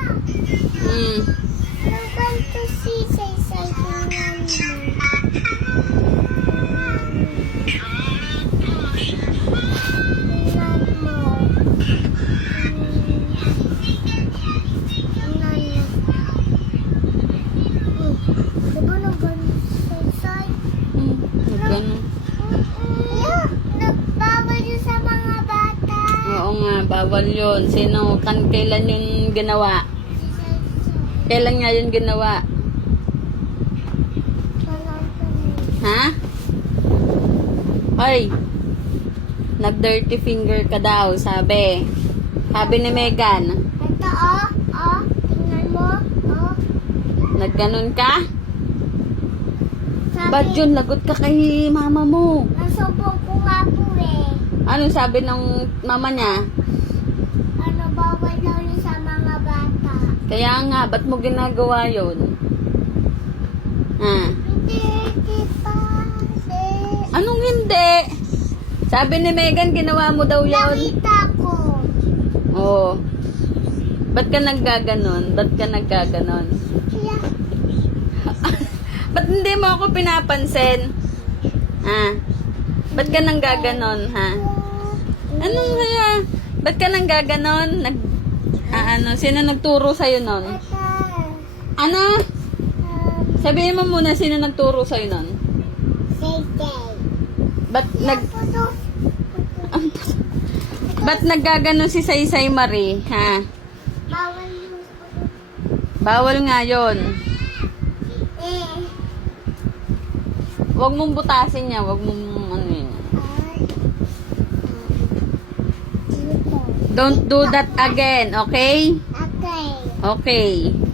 Hmm. I want to see say Ganun. Nagbawal yun sa mga bata. Oo nga, bawal yun. Kailan yun ginawa? Kailan nga yun ginawa? Ha? Hoy! Nag-dirty finger ka daw, sabi. Sabi ni Megan. Ito, tingnan mo, Nagganon ka? Sabi, Ba't yun? Lagot ka kay mama mo. nasubong ko nga po eh. Anong sabi ng mama niya? Bawal daw yun sa mga bata. Kaya nga, ba't mo ginagawa yun? Ha? Hindi, kita. Anong hindi? Sabi ni Megan, ginawa mo daw yun. Nakita ko. Oo. Ba't ka naggaganon? Ba't ka naggaganon? Kaya, Ba't hindi mo ako pinapansin? Ha? Ba't ka nanggaganon, ha? Anong kaya? Ba't ka nanggaganon? Sino nagturo sa'yo nun? Ano? Sabihin mo muna, sino nagturo sa'yo nun? Ba't Ba't naggaganon si Saysay Marie, ha? bawal yun. Bawal nga yun. Huwag mong butasin niya, huwag mong ano yun. Don't do that again, okay? Okay. Okay.